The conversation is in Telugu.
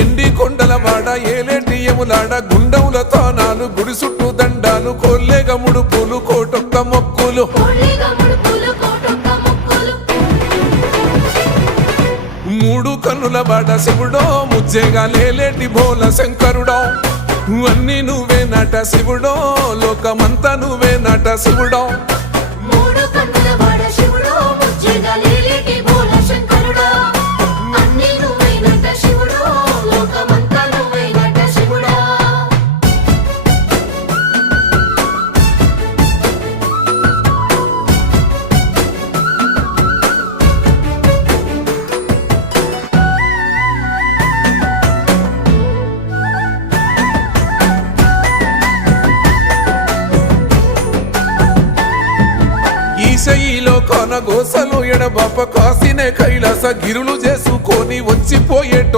ఎండి కొండల వాడ ఏలేటి యములాడ గుండముల తానాలు గుడి చుట్టూ దండాలు కొల్లేగ ముడుపులు కోటొక్క మొక్కులు మూడు కన్నుల బాట శివుడో ముజ్జేగా లేలేటి బోల శంకరుడో అన్ని నువ్వే నట శివుడో లోకమంతా నువ్వే నట శివుడో ఈశయిలో కొన గోసలు ఎడబాప కాసినే కైలాస గిరులు చేసుకొని వచ్చిపోయేటోళ్ళ